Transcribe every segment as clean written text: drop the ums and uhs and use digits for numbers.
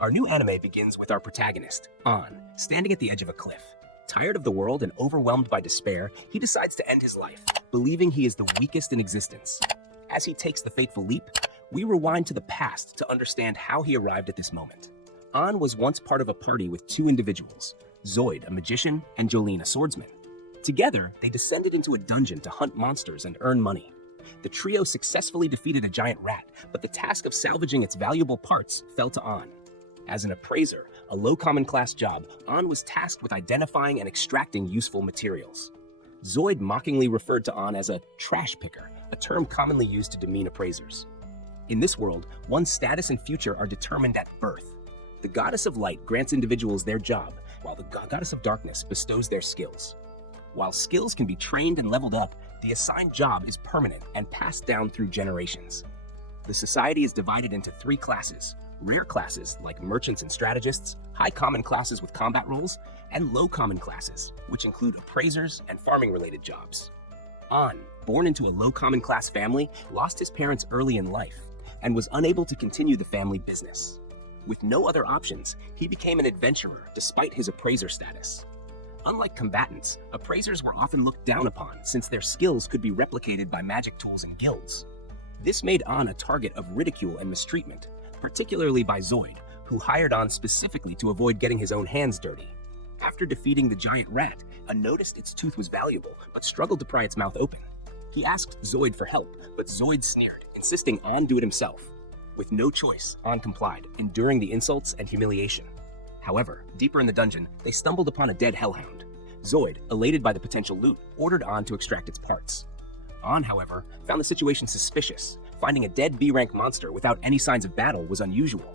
Our new anime begins with our protagonist, An, standing at the edge of a cliff. Tired of the world and overwhelmed by despair, he decides to end his life, believing he is the weakest in existence. As he takes the fateful leap, we rewind to the past to understand how he arrived at this moment. An was once part of a party with two individuals, Zoid, a magician, and Jolene, a swordsman. Together, they descended into a dungeon to hunt monsters and earn money. The trio successfully defeated a giant rat, but the task of salvaging its valuable parts fell to An. As an appraiser, a low common class job, An was tasked with identifying and extracting useful materials. Zoid mockingly referred to An as a trash picker, a term commonly used to demean appraisers. In this world, one's status and future are determined at birth. The goddess of light grants individuals their job, while the goddess of darkness bestows their skills. While skills can be trained and leveled up, the assigned job is permanent and passed down through generations. The society is divided into three classes: rare classes like merchants and strategists, high common classes with combat roles, and low common classes, which include appraisers and farming-related jobs. An, born into a low common class family, lost his parents early in life and was unable to continue the family business. With no other options, he became an adventurer despite his appraiser status. Unlike combatants, appraisers were often looked down upon since their skills could be replicated by magic tools and guilds. This made An a target of ridicule and mistreatment, particularly by Zoid, who hired An specifically to avoid getting his own hands dirty. After defeating the giant rat, An noticed its tooth was valuable, but struggled to pry its mouth open. He asked Zoid for help, but Zoid sneered, insisting An do it himself. With no choice, An complied, enduring the insults and humiliation. However, deeper in the dungeon, they stumbled upon a dead hellhound. Zoid, elated by the potential loot, ordered An to extract its parts. An, however, found the situation suspicious. Finding a dead B-rank monster without any signs of battle was unusual.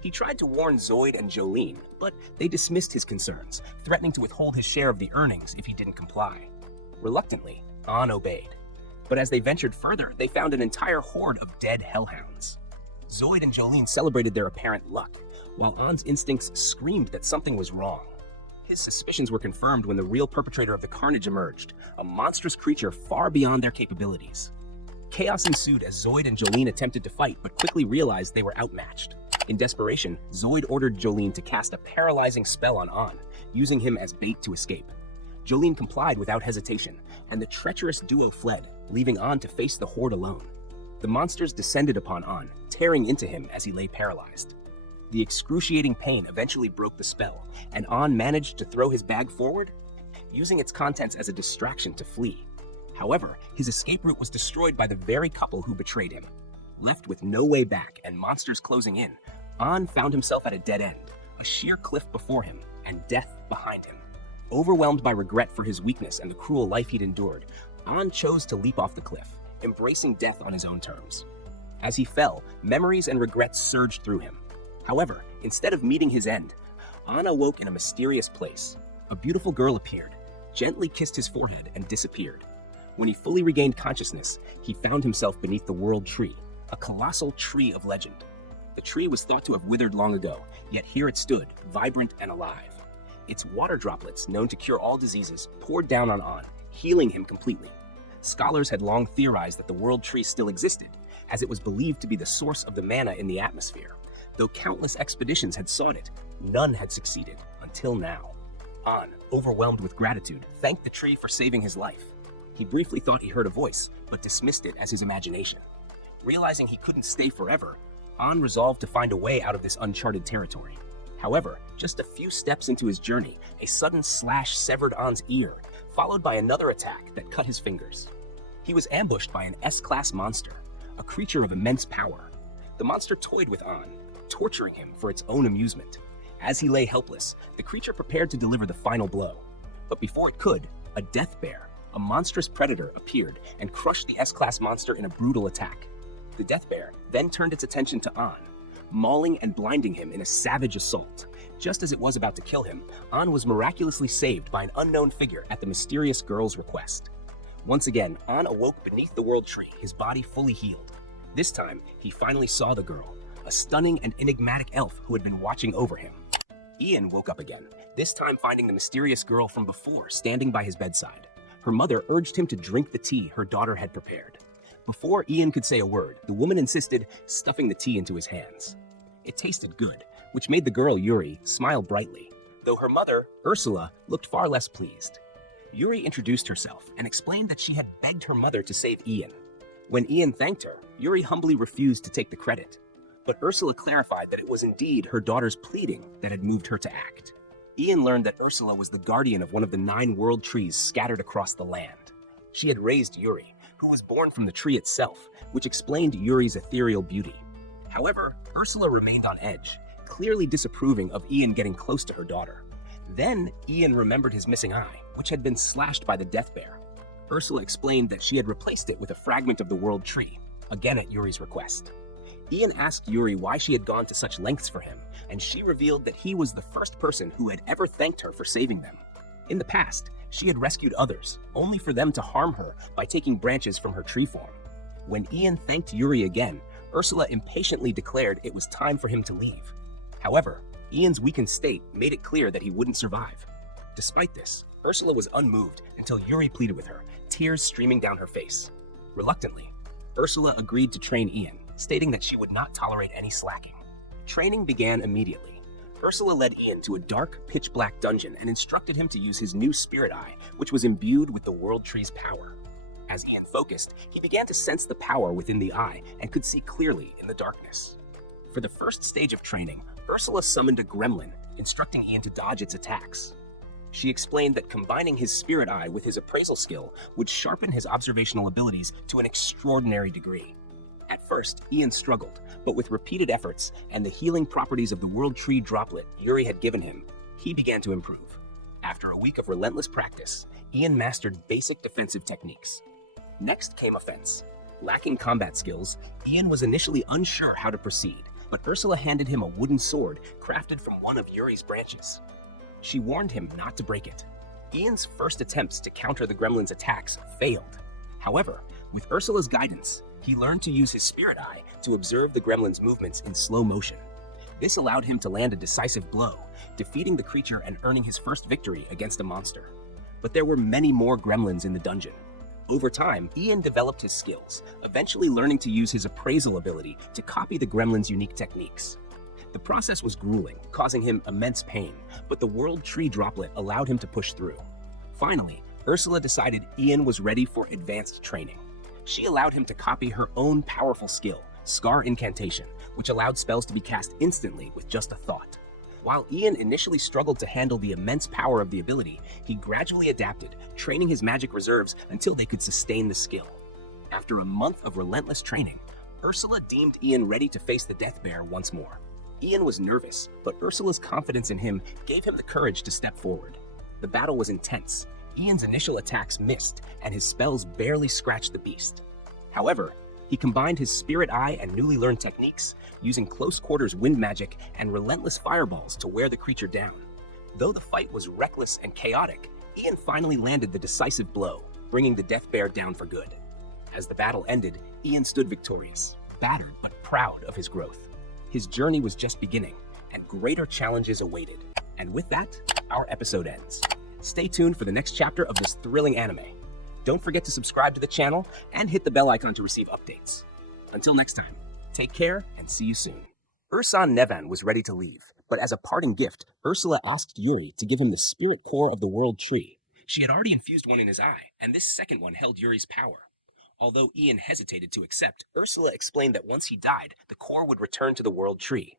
He tried to warn Zoid and Jolene, but they dismissed his concerns, threatening to withhold his share of the earnings if he didn't comply. Reluctantly, An obeyed. But as they ventured further, they found an entire horde of dead hellhounds. Zoid and Jolene celebrated their apparent luck, while An's instincts screamed that something was wrong. His suspicions were confirmed when the real perpetrator of the carnage emerged, a monstrous creature far beyond their capabilities. Chaos ensued as Zoid and Jolene attempted to fight, but quickly realized they were outmatched. In desperation, Zoid ordered Jolene to cast a paralyzing spell on An, using him as bait to escape. Jolene complied without hesitation, and the treacherous duo fled, leaving An to face the horde alone. The monsters descended upon An, tearing into him as he lay paralyzed. The excruciating pain eventually broke the spell, and An managed to throw his bag forward, using its contents as a distraction to flee. However, his escape route was destroyed by the very couple who betrayed him. Left with no way back and monsters closing in, An found himself at a dead end, a sheer cliff before him, and death behind him. Overwhelmed by regret for his weakness and the cruel life he'd endured, An chose to leap off the cliff, embracing death on his own terms. As he fell, memories and regrets surged through him. However, instead of meeting his end, An awoke in a mysterious place. A beautiful girl appeared, gently kissed his forehead, and disappeared. When he fully regained consciousness, he found himself beneath the World Tree, a colossal tree of legend. The tree was thought to have withered long ago, yet here it stood, vibrant and alive. Its water droplets, known to cure all diseases, poured down on An, healing him completely. Scholars had long theorized that the World Tree still existed, as it was believed to be the source of the mana in the atmosphere. Though countless expeditions had sought it, none had succeeded, until now. An, overwhelmed with gratitude, thanked the tree for saving his life. He briefly thought he heard a voice, but dismissed it as his imagination. Realizing he couldn't stay forever, An resolved to find a way out of this uncharted territory. However, just a few steps into his journey, a sudden slash severed An's ear, followed by another attack that cut his fingers. He was ambushed by an S-class monster, a creature of immense power. The monster toyed with An, torturing him for its own amusement. As he lay helpless, the creature prepared to deliver the final blow. But before it could, a death bear, a monstrous predator, appeared and crushed the S-class monster in a brutal attack. The death bear then turned its attention to An, mauling and blinding him in a savage assault. Just as it was about to kill him, An was miraculously saved by an unknown figure at the mysterious girl's request. Once again, An awoke beneath the World Tree, his body fully healed. This time, he finally saw the girl, a stunning and enigmatic elf who had been watching over him. Ian woke up again, this time finding the mysterious girl from before standing by his bedside. Her mother urged him to drink the tea her daughter had prepared. Before Ian could say a word, the woman insisted, stuffing the tea into his hands. It tasted good, which made the girl, Yuri, smile brightly, though her mother, Ursula, looked far less pleased. Yuri introduced herself and explained that she had begged her mother to save Ian. When Ian thanked her, Yuri humbly refused to take the credit. But Ursula clarified that it was indeed her daughter's pleading that had moved her to act. Ian learned that Ursula was the guardian of one of the 9 world trees scattered across the land. She had raised Yuri, who was born from the tree itself, which explained Yuri's ethereal beauty. However, Ursula remained on edge, clearly disapproving of Ian getting close to her daughter. Then, Ian remembered his missing eye, which had been slashed by the Death Bear. Ursula explained that she had replaced it with a fragment of the world tree, again at Yuri's request. Ian asked Yuri why she had gone to such lengths for him, and she revealed that he was the first person who had ever thanked her for saving them. In the past, she had rescued others, only for them to harm her by taking branches from her tree form. When Ian thanked Yuri again, Ursula impatiently declared it was time for him to leave. However, Ian's weakened state made it clear that he wouldn't survive. Despite this, Ursula was unmoved until Yuri pleaded with her, tears streaming down her face. Reluctantly, Ursula agreed to train Ian, stating that she would not tolerate any slacking. Training began immediately. Ursula led Ian to a dark, pitch-black dungeon and instructed him to use his new spirit eye, which was imbued with the World Tree's power. As Ian focused, he began to sense the power within the eye and could see clearly in the darkness. For the first stage of training, Ursula summoned a gremlin, instructing Ian to dodge its attacks. She explained that combining his spirit eye with his appraisal skill would sharpen his observational abilities to an extraordinary degree. At first, Ian struggled, but with repeated efforts and the healing properties of the World Tree droplet Yuri had given him, he began to improve. After a week of relentless practice, Ian mastered basic defensive techniques. Next came offense. Lacking combat skills, Ian was initially unsure how to proceed, but Ursula handed him a wooden sword crafted from one of Yuri's branches. She warned him not to break it. Ian's first attempts to counter the gremlin's attacks failed. However, with Ursula's guidance, he learned to use his spirit eye to observe the gremlin's movements in slow motion. This allowed him to land a decisive blow, defeating the creature and earning his first victory against a monster. But there were many more gremlins in the dungeon. Over time, Ian developed his skills, eventually learning to use his appraisal ability to copy the gremlin's unique techniques. The process was grueling, causing him immense pain, but the World Tree droplet allowed him to push through. Finally, Ursula decided Ian was ready for advanced training. She allowed him to copy her own powerful skill, Scar Incantation, which allowed spells to be cast instantly with just a thought. While Ian initially struggled to handle the immense power of the ability, he gradually adapted, training his magic reserves until they could sustain the skill. After a month of relentless training, Ursula deemed Ian ready to face the Death Bear once more. Ian was nervous, but Ursula's confidence in him gave him the courage to step forward. The battle was intense. Ian's initial attacks missed, and his spells barely scratched the beast. However, he combined his spirit eye and newly learned techniques, using close-quarters wind magic and relentless fireballs to wear the creature down. Though the fight was reckless and chaotic, Ian finally landed the decisive blow, bringing the Death Bear down for good. As the battle ended, Ian stood victorious, battered but proud of his growth. His journey was just beginning, and greater challenges awaited. And with that, our episode ends. Stay tuned for the next chapter of this thrilling anime. Don't forget to subscribe to the channel and hit the bell icon to receive updates. Until next time, take care and see you soon. Ursan Nevan was ready to leave, but as a parting gift, Ursula asked Yuri to give him the spirit core of the World Tree. She had already infused one in his eye, and this second one held Yuri's power. Although Ian hesitated to accept, Ursula explained that once he died, the core would return to the World Tree.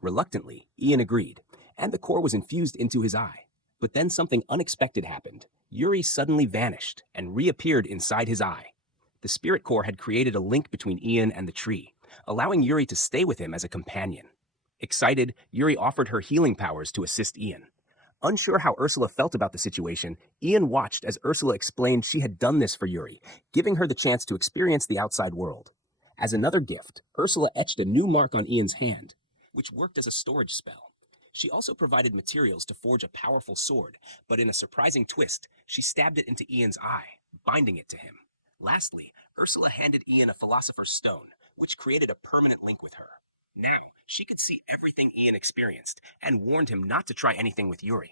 Reluctantly, Ian agreed, and the core was infused into his eye. But then something unexpected happened. Yuri suddenly vanished and reappeared inside his eye. The spirit core had created a link between Ian and the tree, allowing Yuri to stay with him as a companion. Excited, Yuri offered her healing powers to assist Ian. Unsure how Ursula felt about the situation, Ian watched as Ursula explained she had done this for Yuri, giving her the chance to experience the outside world. As another gift, Ursula etched a new mark on Ian's hand, which worked as a storage spell. She also provided materials to forge a powerful sword, but in a surprising twist, she stabbed it into Ian's eye, binding it to him. Lastly, Ursula handed Ian a Philosopher's Stone, which created a permanent link with her. Now, she could see everything Ian experienced and warned him not to try anything with Yuri.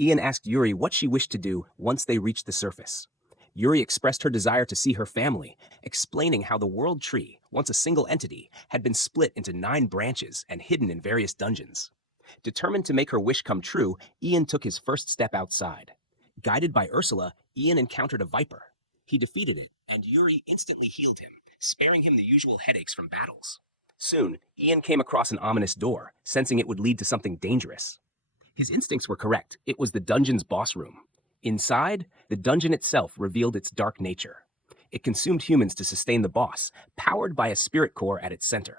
Ian asked Yuri what she wished to do once they reached the surface. Yuri expressed her desire to see her family, explaining how the World Tree, once a single entity, had been split into 9 branches and hidden in various dungeons. Determined to make her wish come true, Ian took his first step outside. Guided by Ursula, Ian encountered a viper. He defeated it, and Yuri instantly healed him, sparing him the usual headaches from battles. Soon, Ian came across an ominous door, sensing it would lead to something dangerous. His instincts were correct. It was the dungeon's boss room. Inside, the dungeon itself revealed its dark nature. It consumed humans to sustain the boss, powered by a spirit core at its center.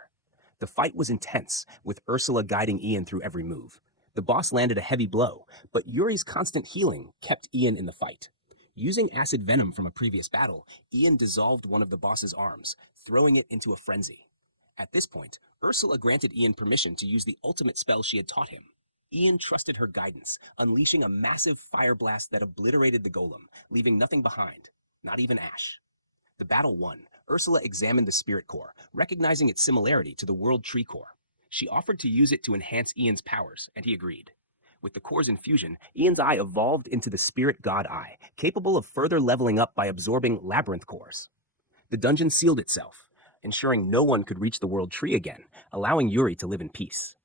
The fight was intense, with Ursula guiding Ian through every move. The boss landed a heavy blow, but Yuri's constant healing kept Ian in the fight. Using acid venom from a previous battle, Ian dissolved one of the boss's arms, throwing it into a frenzy. At this point, Ursula granted Ian permission to use the ultimate spell she had taught him. Ian trusted her guidance, unleashing a massive fire blast that obliterated the golem, leaving nothing behind, not even ash. The battle won. Ursula examined the spirit core, recognizing its similarity to the World Tree Core. She offered to use it to enhance Ian's powers, and he agreed. With the core's infusion, Ian's eye evolved into the Spirit God Eye, capable of further leveling up by absorbing labyrinth cores. The dungeon sealed itself, ensuring no one could reach the World Tree again, allowing Yuri to live in peace.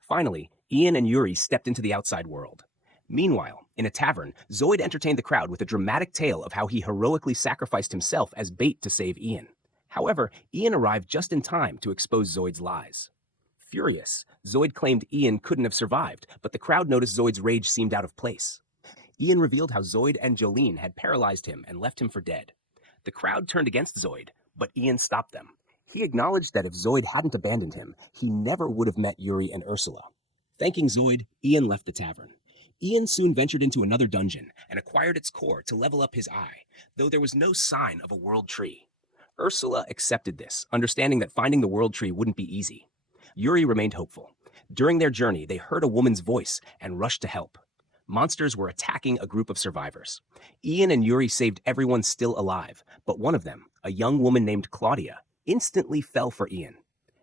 Finally, Ian and Yuri stepped into the outside world. Meanwhile, in a tavern, Zoid entertained the crowd with a dramatic tale of how he heroically sacrificed himself as bait to save Ian. However, Ian arrived just in time to expose Zoid's lies. Furious, Zoid claimed Ian couldn't have survived, but the crowd noticed Zoid's rage seemed out of place. Ian revealed how Zoid and Jolene had paralyzed him and left him for dead. The crowd turned against Zoid, but Ian stopped them. He acknowledged that if Zoid hadn't abandoned him, he never would have met Yuri and Ursula. Thanking Zoid, Ian left the tavern. Ian soon ventured into another dungeon and acquired its core to level up his eye, though there was no sign of a world tree. Ursula accepted this, understanding that finding the world tree wouldn't be easy. Yuri remained hopeful. During their journey, they heard a woman's voice and rushed to help. Monsters were attacking a group of survivors. Ian and Yuri saved everyone still alive, but one of them, a young woman named Claudia, instantly fell for Ian.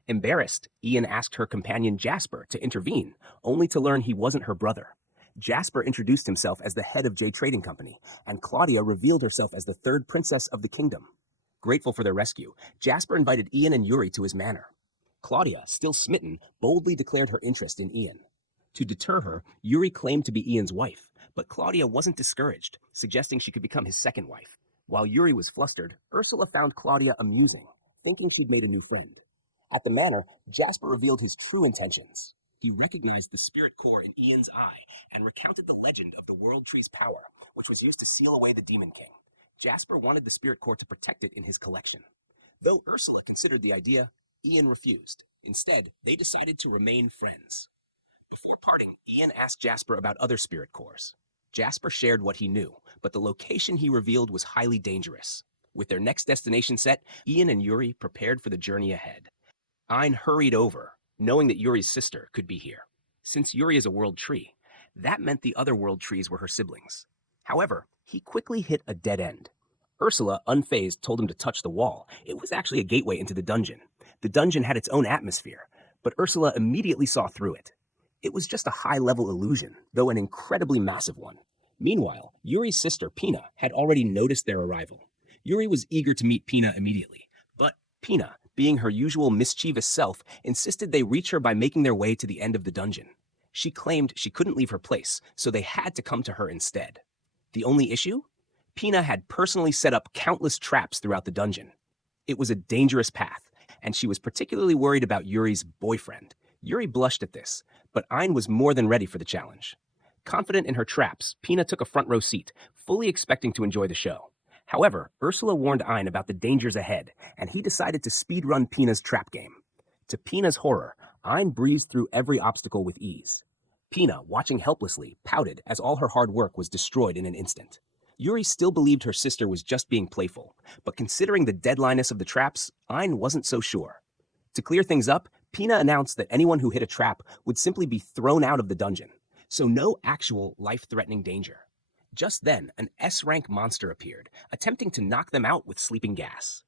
Embarrassed, Ian asked her companion Jasper to intervene, only to learn he wasn't her brother. Jasper introduced himself as the head of J Trading Company, and Claudia revealed herself as the third princess of the kingdom. Grateful for their rescue, Jasper invited Ian and Yuri to his manor. Claudia, still smitten, boldly declared her interest in Ian. To deter her, Yuri claimed to be Ian's wife, but Claudia wasn't discouraged, suggesting she could become his second wife. While Yuri was flustered, Ursula found Claudia amusing, thinking she'd made a new friend. At the manor, Jasper revealed his true intentions. He recognized the spirit core in Ian's eye and recounted the legend of the World Tree's power, which was used to seal away the Demon King. Jasper wanted the spirit core to protect it in his collection. Though Ursula considered the idea, Ian refused. Instead, they decided to remain friends. Before parting, Ian asked Jasper about other spirit cores. Jasper shared what he knew, but the location he revealed was highly dangerous. With their next destination set, Ian and Yuri prepared for the journey ahead. Ein hurried over, knowing that Yuri's sister could be here. Since Yuri is a world tree, that meant the other world trees were her siblings. However, he quickly hit a dead end. Ursula, unfazed, told him to touch the wall. It was actually a gateway into the dungeon. The dungeon had its own atmosphere, but Ursula immediately saw through it. It was just a high-level illusion, though an incredibly massive one. Meanwhile, Yuri's sister, Pina, had already noticed their arrival. Yuri was eager to meet Pina immediately, but Pina, being her usual mischievous self, insisted they reach her by making their way to the end of the dungeon. She claimed she couldn't leave her place, so they had to come to her instead. The only issue? Pina had personally set up countless traps throughout the dungeon. It was a dangerous path, and she was particularly worried about Yuri's boyfriend. Yuri blushed at this, but Ein was more than ready for the challenge. Confident in her traps, Pina took a front row seat, fully expecting to enjoy the show. However, Ursula warned Ein about the dangers ahead, and he decided to speedrun Pina's trap game. To Pina's horror, Ein breezed through every obstacle with ease. Pina, watching helplessly, pouted as all her hard work was destroyed in an instant. Yuri still believed her sister was just being playful, but considering the deadliness of the traps, Ein wasn't so sure. To clear things up, Pina announced that anyone who hit a trap would simply be thrown out of the dungeon, so no actual life-threatening danger. Just then, an S-rank monster appeared, attempting to knock them out with sleeping gas.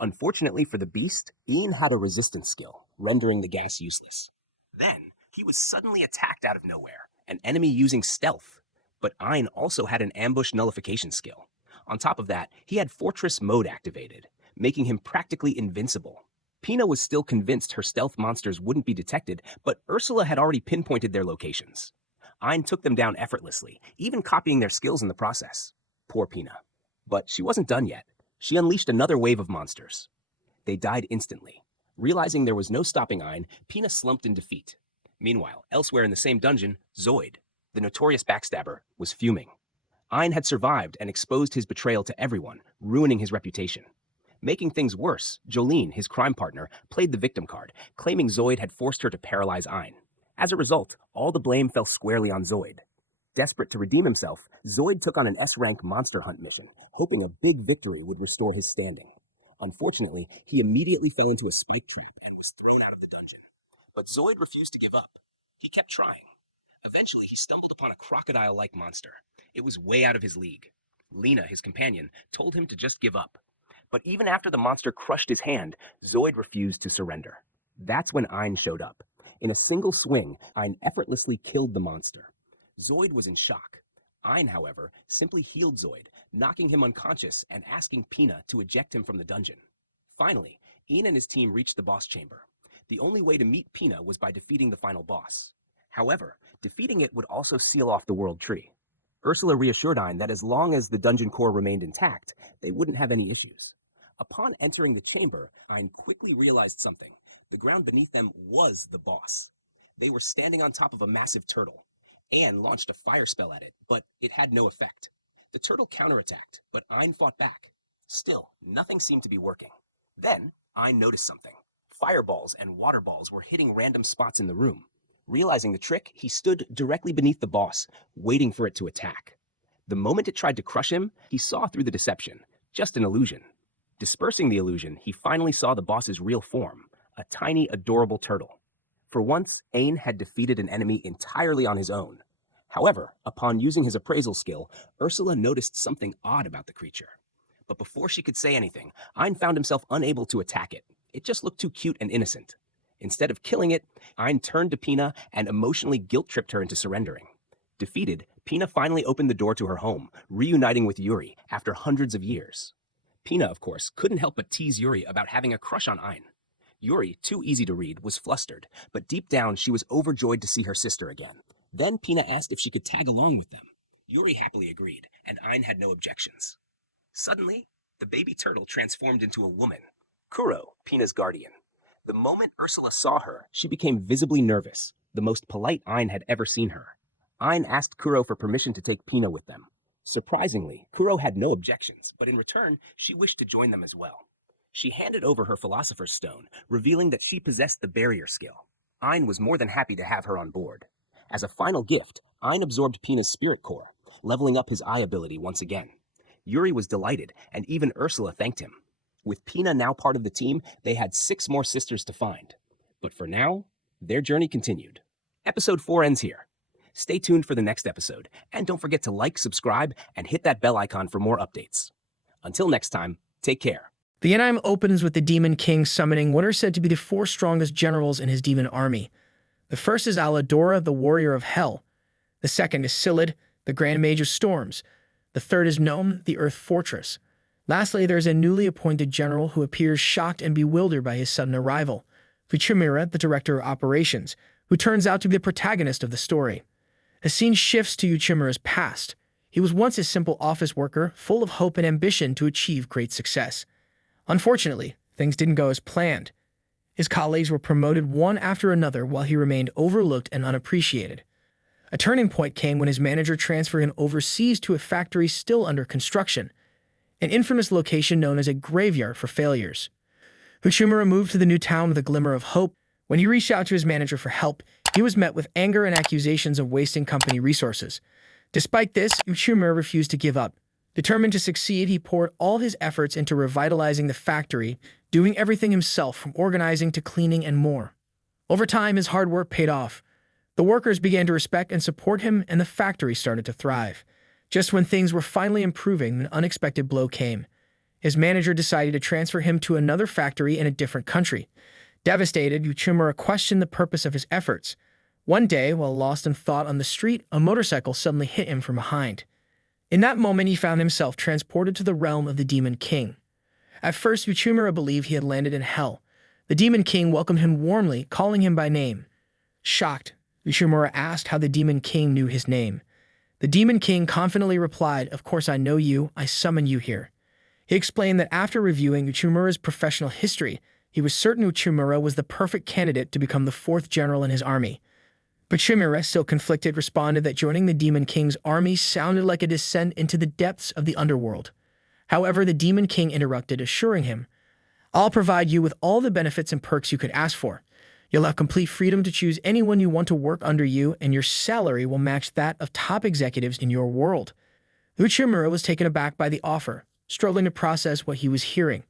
Unfortunately for the beast, Ian had a resistance skill, rendering the gas useless. Then, he was suddenly attacked out of nowhere, an enemy using stealth. But Ein also had an ambush nullification skill. On top of that, he had Fortress Mode activated, making him practically invincible. Pina was still convinced her stealth monsters wouldn't be detected, but Ursula had already pinpointed their locations. Ein took them down effortlessly, even copying their skills in the process. Poor Pina. But she wasn't done yet. She unleashed another wave of monsters. They died instantly. Realizing there was no stopping Ein, Pina slumped in defeat. Meanwhile, elsewhere in the same dungeon, Zoid, the notorious backstabber, was fuming. Ein had survived and exposed his betrayal to everyone, ruining his reputation. Making things worse, Jolene, his crime partner, played the victim card, claiming Zoid had forced her to paralyze Ein. As a result, all the blame fell squarely on Zoid. Desperate to redeem himself, Zoid took on an S-rank monster hunt mission, hoping a big victory would restore his standing. Unfortunately, he immediately fell into a spike trap and was thrown out of the dungeon. But Zoid refused to give up. He kept trying. Eventually, he stumbled upon a crocodile-like monster. It was way out of his league. Lena, his companion, told him to just give up. But even after the monster crushed his hand, Zoid refused to surrender. That's when Ein showed up. In a single swing, Ein effortlessly killed the monster. Zoid was in shock. Ein, however, simply healed Zoid, knocking him unconscious and asking Pina to eject him from the dungeon. Finally, Ein and his team reached the boss chamber. The only way to meet Pina was by defeating the final boss. However, defeating it would also seal off the world tree. Ursula reassured Ein that as long as the dungeon core remained intact, they wouldn't have any issues. Upon entering the chamber, Ein quickly realized something. The ground beneath them was the boss. They were standing on top of a massive turtle. Anne launched a fire spell at it, but it had no effect. The turtle counterattacked, but Ein fought back. Still, nothing seemed to be working. Then, Ein noticed something. Fireballs and water balls were hitting random spots in the room. Realizing the trick, he stood directly beneath the boss, waiting for it to attack. The moment it tried to crush him, he saw through the deception. Just an illusion. Dispersing the illusion, he finally saw the boss's real form, a tiny, adorable turtle. For once, Ein had defeated an enemy entirely on his own. However, upon using his appraisal skill, Ursula noticed something odd about the creature. But before she could say anything, Ein found himself unable to attack it. It just looked too cute and innocent. Instead of killing it, Ein turned to Pina and emotionally guilt-tripped her into surrendering. Defeated, Pina finally opened the door to her home, reuniting with Yuri after hundreds of years. Pina, of course, couldn't help but tease Yuri about having a crush on Ein. Yuri, too easy to read, was flustered, but deep down she was overjoyed to see her sister again. Then Pina asked if she could tag along with them. Yuri happily agreed, and Ein had no objections. Suddenly, the baby turtle transformed into a woman, Kuro, Pina's guardian. The moment Ursula saw her, she became visibly nervous, the most polite Ein had ever seen her. Ein asked Kuro for permission to take Pina with them. Surprisingly, Kuro had no objections, but in return, she wished to join them as well. She handed over her Philosopher's Stone, revealing that she possessed the barrier skill. Ein was more than happy to have her on board. As a final gift, Ein absorbed Pina's spirit core, leveling up his eye ability once again. Yuri was delighted, and even Ursula thanked him. With Pina now part of the team, they had 6 more sisters to find. But for now, their journey continued. Episode 4 ends here. Stay tuned for the next episode, and don't forget to like, subscribe, and hit that bell icon for more updates. Until next time, take care. The anime opens with the Demon King summoning what are said to be the 4 strongest generals in his demon army. The first is Aladora, the warrior of hell. The second is Silid, the Grand Mage of Storms. The third is Gnome, the Earth Fortress. Lastly, there is a newly appointed general who appears shocked and bewildered by his sudden arrival, Fuchimura, the director of operations, who turns out to be the protagonist of the story. The scene shifts to Uchimura's past. He was once a simple office worker, full of hope and ambition to achieve great success. Unfortunately, things didn't go as planned. His colleagues were promoted one after another while he remained overlooked and unappreciated. A turning point came when his manager transferred him overseas to a factory still under construction, an infamous location known as a graveyard for failures. Fuchimura moved to the new town with a glimmer of hope. When he reached out to his manager for help, he was met with anger and accusations of wasting company resources. Despite this, Uchimura refused to give up. Determined to succeed, he poured all his efforts into revitalizing the factory, doing everything himself from organizing to cleaning and more. Over time, his hard work paid off. The workers began to respect and support him, and the factory started to thrive. Just when things were finally improving, an unexpected blow came. His manager decided to transfer him to another factory in a different country. Devastated, Uchimura questioned the purpose of his efforts. One day, while lost in thought on the street, a motorcycle suddenly hit him from behind. In that moment, he found himself transported to the realm of the Demon King. At first, Uchimura believed he had landed in hell. The Demon King welcomed him warmly, calling him by name. Shocked, Uchimura asked how the Demon King knew his name. The Demon King confidently replied, "Of course I know you, I summon you here." He explained that after reviewing Uchimura's professional history, he was certain Uchimura was the perfect candidate to become the fourth general in his army. But Uchimura, still conflicted, responded that joining the Demon King's army sounded like a descent into the depths of the underworld. However, the Demon King interrupted, assuring him, "I'll provide you with all the benefits and perks you could ask for. You'll have complete freedom to choose anyone you want to work under you, and your salary will match that of top executives in your world." Uchimura was taken aback by the offer, struggling to process what he was hearing.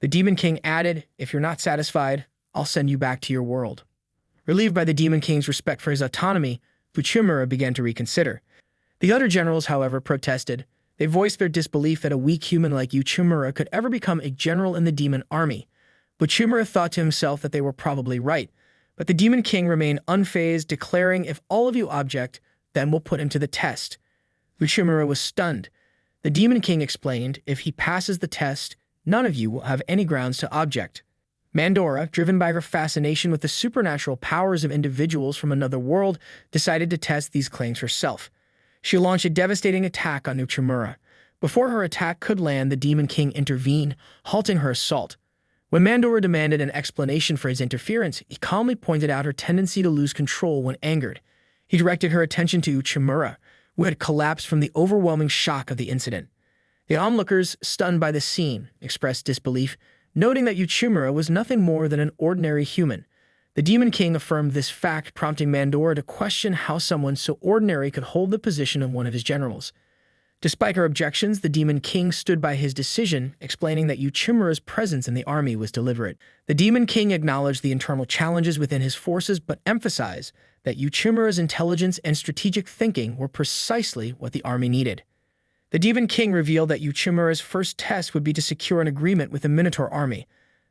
The Demon King added, "If you're not satisfied, I'll send you back to your world." Relieved by the Demon King's respect for his autonomy, Uchimura began to reconsider. The other generals, however, protested. They voiced their disbelief that a weak human like Uchimura could ever become a general in the demon army. Uchimura thought to himself that they were probably right, but the Demon King remained unfazed, declaring, "If all of you object, then we'll put him to the test." Uchimura was stunned. The Demon King explained, "If he passes the test, none of you will have any grounds to object." Mandora, driven by her fascination with the supernatural powers of individuals from another world, decided to test these claims herself. She launched a devastating attack on Uchimura. Before her attack could land, the Demon King intervened, halting her assault. When Mandora demanded an explanation for his interference, he calmly pointed out her tendency to lose control when angered. He directed her attention to Uchimura, who had collapsed from the overwhelming shock of the incident. The onlookers, stunned by the scene, expressed disbelief, noting that Uchimura was nothing more than an ordinary human. The Demon King affirmed this fact, prompting Mandora to question how someone so ordinary could hold the position of one of his generals. Despite her objections, the Demon King stood by his decision, explaining that Uchimura's presence in the army was deliberate. The Demon King acknowledged the internal challenges within his forces, but emphasized that Uchimura's intelligence and strategic thinking were precisely what the army needed. The Demon King revealed that Uchimura's first test would be to secure an agreement with the Minotaur army.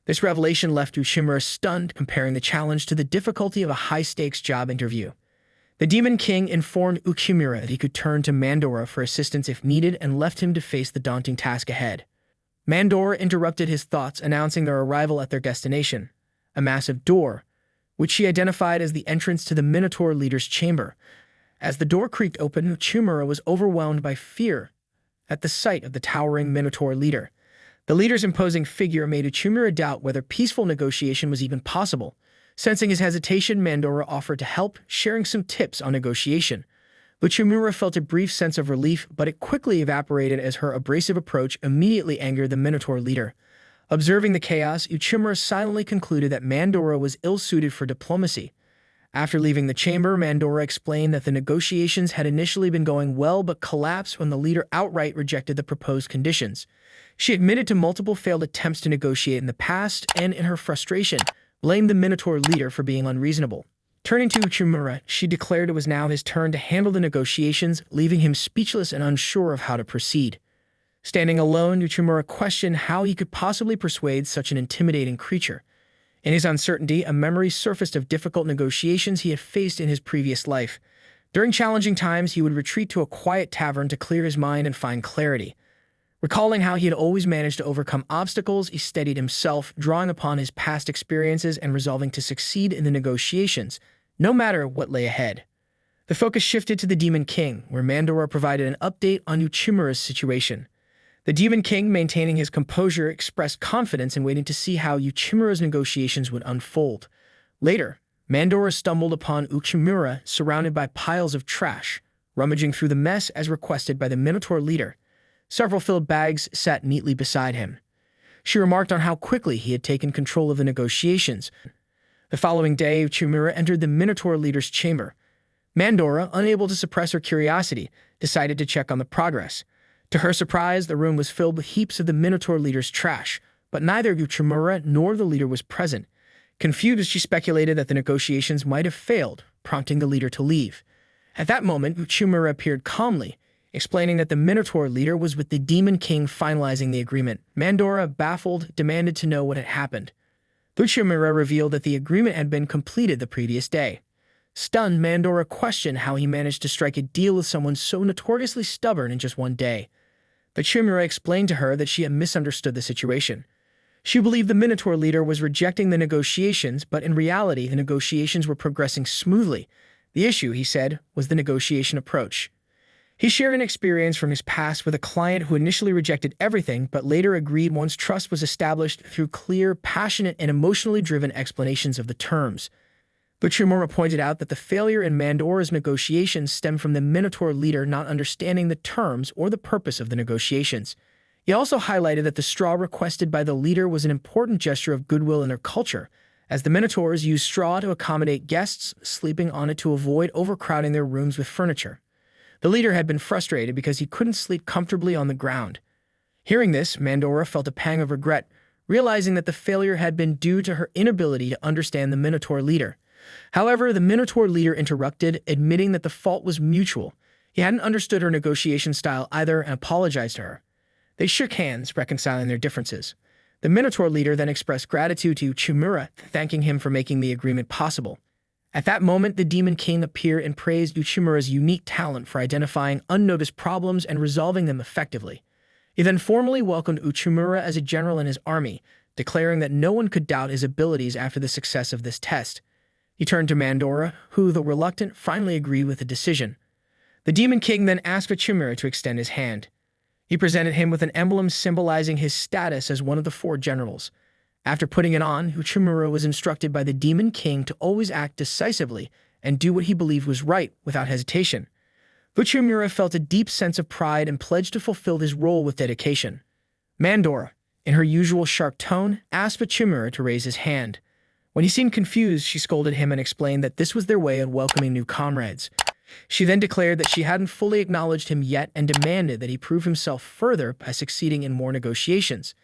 This revelation left Uchimura stunned, comparing the challenge to the difficulty of a high-stakes job interview. The Demon King informed Uchimura that he could turn to Mandora for assistance if needed and left him to face the daunting task ahead. Mandora interrupted his thoughts, announcing their arrival at their destination, a massive door, which she identified as the entrance to the Minotaur leader's chamber. As the door creaked open, Uchimura was overwhelmed by fear at the sight of the towering Minotaur leader. The leader's imposing figure made Uchimura doubt whether peaceful negotiation was even possible. Sensing his hesitation, Mandora offered to help, sharing some tips on negotiation. Uchimura felt a brief sense of relief, but it quickly evaporated as her abrasive approach immediately angered the Minotaur leader. Observing the chaos, Uchimura silently concluded that Mandora was ill-suited for diplomacy. After leaving the chamber, Mandora explained that the negotiations had initially been going well but collapsed when the leader outright rejected the proposed conditions. She admitted to multiple failed attempts to negotiate in the past and, in her frustration, blamed the Minotaur leader for being unreasonable. Turning to Uchimura, she declared it was now his turn to handle the negotiations, leaving him speechless and unsure of how to proceed. Standing alone, Uchimura questioned how he could possibly persuade such an intimidating creature. In his uncertainty, a memory surfaced of difficult negotiations he had faced in his previous life. During challenging times, he would retreat to a quiet tavern to clear his mind and find clarity. Recalling how he had always managed to overcome obstacles, he steadied himself, drawing upon his past experiences and resolving to succeed in the negotiations, no matter what lay ahead. The focus shifted to the Demon King, where Mandora provided an update on Uchimura's situation. The Demon King, maintaining his composure, expressed confidence in waiting to see how Uchimura's negotiations would unfold. Later, Mandora stumbled upon Uchimura surrounded by piles of trash, rummaging through the mess as requested by the Minotaur leader. Several filled bags sat neatly beside him. She remarked on how quickly he had taken control of the negotiations. The following day, Uchimura entered the Minotaur leader's chamber. Mandora, unable to suppress her curiosity, decided to check on the progress. To her surprise, the room was filled with heaps of the Minotaur leader's trash, but neither Uchimura nor the leader was present. Confused, she speculated that the negotiations might have failed, prompting the leader to leave. At that moment, Uchimura appeared calmly, explaining that the Minotaur leader was with the Demon King finalizing the agreement. Mandora, baffled, demanded to know what had happened. Uchimura revealed that the agreement had been completed the previous day. Stunned, Mandora questioned how he managed to strike a deal with someone so notoriously stubborn in just one day. Uchimura explained to her that she had misunderstood the situation. She believed the Minotaur leader was rejecting the negotiations, but in reality, the negotiations were progressing smoothly. The issue, he said, was the negotiation approach. He shared an experience from his past with a client who initially rejected everything, but later agreed once trust was established through clear, passionate, and emotionally driven explanations of the terms. Uchimura pointed out that the failure in Mandora's negotiations stemmed from the Minotaur leader not understanding the terms or the purpose of the negotiations. He also highlighted that the straw requested by the leader was an important gesture of goodwill in their culture, as the Minotaurs used straw to accommodate guests, sleeping on it to avoid overcrowding their rooms with furniture. The leader had been frustrated because he couldn't sleep comfortably on the ground. Hearing this, Mandora felt a pang of regret, realizing that the failure had been due to her inability to understand the Minotaur leader. However, the Minotaur leader interrupted, admitting that the fault was mutual. He hadn't understood her negotiation style either and apologized to her. They shook hands, reconciling their differences. The Minotaur leader then expressed gratitude to Uchimura, thanking him for making the agreement possible. At that moment, the Demon King appeared and praised Uchimura's unique talent for identifying unnoticed problems and resolving them effectively. He then formally welcomed Uchimura as a general in his army, declaring that no one could doubt his abilities after the success of this test. He turned to Mandora, who, though reluctant, finally agreed with the decision. The Demon King then asked Uchimura to extend his hand. He presented him with an emblem symbolizing his status as one of the 4 generals. After putting it on, Uchimura was instructed by the Demon King to always act decisively and do what he believed was right without hesitation. Uchimura felt a deep sense of pride and pledged to fulfill his role with dedication. Mandora, in her usual sharp tone, asked Uchimura to raise his hand. When he seemed confused, she scolded him and explained that this was their way of welcoming new comrades. She then declared that she hadn't fully acknowledged him yet and demanded that he prove himself further by succeeding in more negotiations.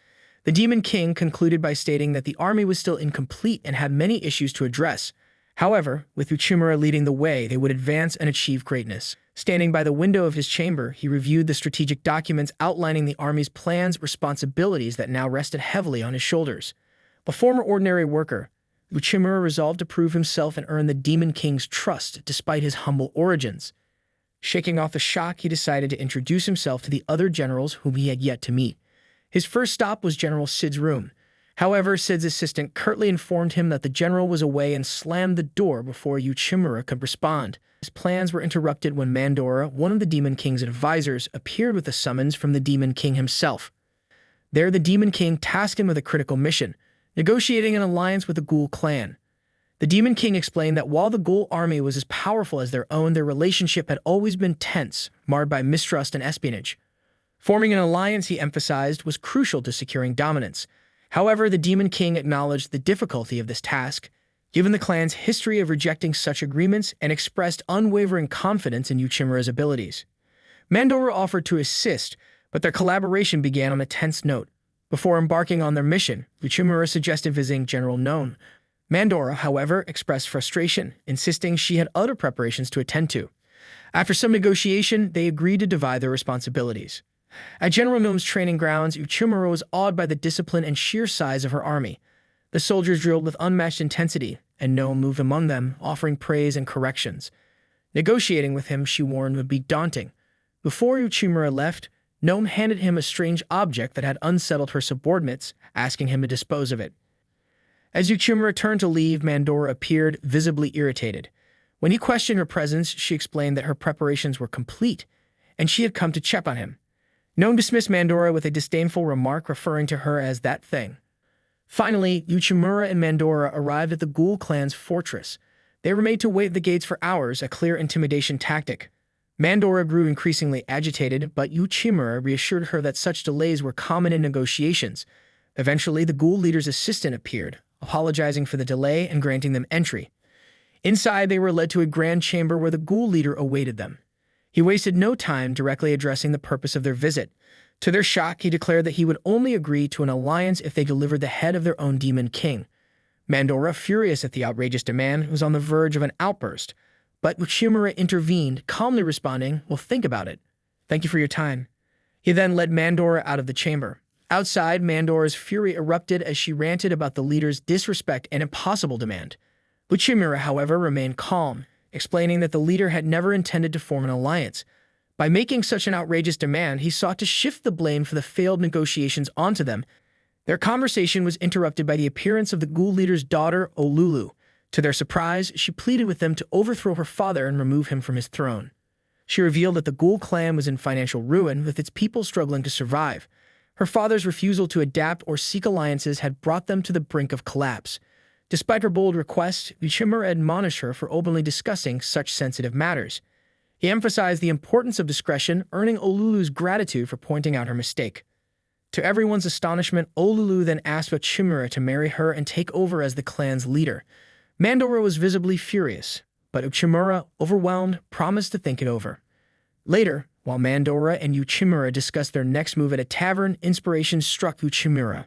The Demon King concluded by stating that the army was still incomplete and had many issues to address. However, with Uchimura leading the way, they would advance and achieve greatness. Standing by the window of his chamber, he reviewed the strategic documents outlining the army's plans, responsibilities that now rested heavily on his shoulders. A former ordinary worker, Uchimura resolved to prove himself and earn the Demon King's trust despite his humble origins. Shaking off the shock, he decided to introduce himself to the other generals whom he had yet to meet. His first stop was General Sid's room. However, Sid's assistant curtly informed him that the general was away and slammed the door before Uchimura could respond. His plans were interrupted when Mandora, one of the Demon King's advisors, appeared with a summons from the Demon King himself. There, the Demon King tasked him with a critical mission, negotiating an alliance with the Ghoul clan. The Demon King explained that while the Ghoul army was as powerful as their own, their relationship had always been tense, marred by mistrust and espionage. Forming an alliance, he emphasized, was crucial to securing dominance. However, the Demon King acknowledged the difficulty of this task, given the clan's history of rejecting such agreements, and expressed unwavering confidence in Uchimura's abilities. Mandora offered to assist, but their collaboration began on a tense note. Before embarking on their mission, Uchimura suggested visiting General None. Mandora, however, expressed frustration, insisting she had other preparations to attend to. After some negotiation, they agreed to divide their responsibilities. At General None's training grounds, Uchimura was awed by the discipline and sheer size of her army. The soldiers drilled with unmatched intensity, and None moved among them, offering praise and corrections. Negotiating with him, she warned, would be daunting. Before Uchimura left, None handed him a strange object that had unsettled her subordinates, asking him to dispose of it. As Uchimura turned to leave, Mandora appeared, visibly irritated. When he questioned her presence, she explained that her preparations were complete, and she had come to check on him. None dismissed Mandora with a disdainful remark, referring to her as that thing. Finally, Uchimura and Mandora arrived at the Ghoul clan's fortress. They were made to wait at the gates for hours, a clear intimidation tactic. Mandora grew increasingly agitated, but Uchimura reassured her that such delays were common in negotiations. Eventually, the Ghoul leader's assistant appeared, apologizing for the delay and granting them entry. Inside, they were led to a grand chamber where the Ghoul leader awaited them. He wasted no time directly addressing the purpose of their visit. To their shock, he declared that he would only agree to an alliance if they delivered the head of their own Demon King. Mandora, furious at the outrageous demand, was on the verge of an outburst, but Uchimura intervened, calmly responding, "Well, think about it. Thank you for your time." He then led Mandora out of the chamber. Outside, Mandora's fury erupted as she ranted about the leader's disrespect and impossible demand. Uchimura, however, remained calm, explaining that the leader had never intended to form an alliance. By making such an outrageous demand, he sought to shift the blame for the failed negotiations onto them. Their conversation was interrupted by the appearance of the ghoul leader's daughter, Olulu. To their surprise, she pleaded with them to overthrow her father and remove him from his throne. She revealed that the Ghoul clan was in financial ruin, with its people struggling to survive. Her father's refusal to adapt or seek alliances had brought them to the brink of collapse. Despite her bold request, Uchimura admonished her for openly discussing such sensitive matters. He emphasized the importance of discretion, earning Olulu's gratitude for pointing out her mistake. To everyone's astonishment, Olulu then asked Uchimura to marry her and take over as the clan's leader. Mandora was visibly furious, but Uchimura, overwhelmed, promised to think it over. Later, while Mandora and Uchimura discussed their next move at a tavern, inspiration struck Uchimura.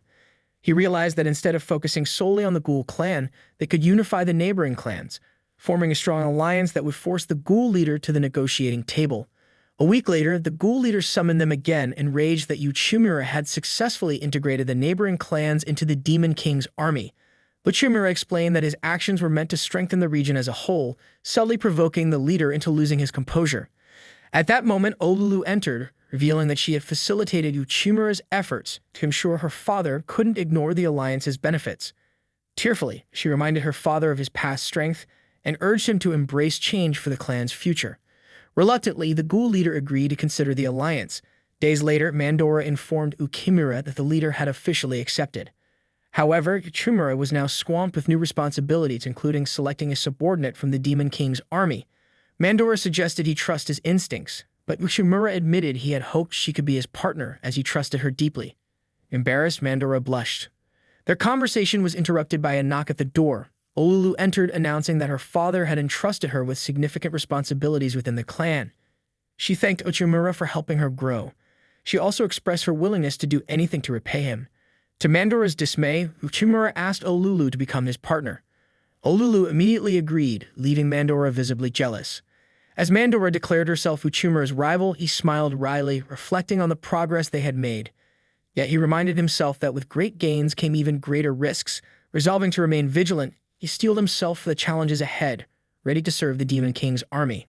He realized that instead of focusing solely on the Ghoul clan, they could unify the neighboring clans, forming a strong alliance that would force the Ghoul leader to the negotiating table. A week later, the Ghoul leader summoned them again, enraged that Uchimura had successfully integrated the neighboring clans into the Demon King's army. Uchimura explained that his actions were meant to strengthen the region as a whole, subtly provoking the leader into losing his composure. At that moment, Olulu entered, revealing that she had facilitated Uchimura's efforts to ensure her father couldn't ignore the alliance's benefits. Tearfully, she reminded her father of his past strength and urged him to embrace change for the clan's future. Reluctantly, the Ghoul leader agreed to consider the alliance. Days later, Mandora informed Uchimura that the leader had officially accepted. However, Uchimura was now swamped with new responsibilities, including selecting a subordinate from the Demon King's army. Mandora suggested he trust his instincts, but Uchimura admitted he had hoped she could be his partner as he trusted her deeply. Embarrassed, Mandora blushed. Their conversation was interrupted by a knock at the door. Olulu entered, announcing that her father had entrusted her with significant responsibilities within the clan. She thanked Uchimura for helping her grow. She also expressed her willingness to do anything to repay him. To Mandora's dismay, Uchimura asked Olulu to become his partner. Olulu immediately agreed, leaving Mandora visibly jealous. As Mandora declared herself Uchimura's rival, he smiled wryly, reflecting on the progress they had made. Yet he reminded himself that with great gains came even greater risks. Resolving to remain vigilant, he steeled himself for the challenges ahead, ready to serve the Demon King's army.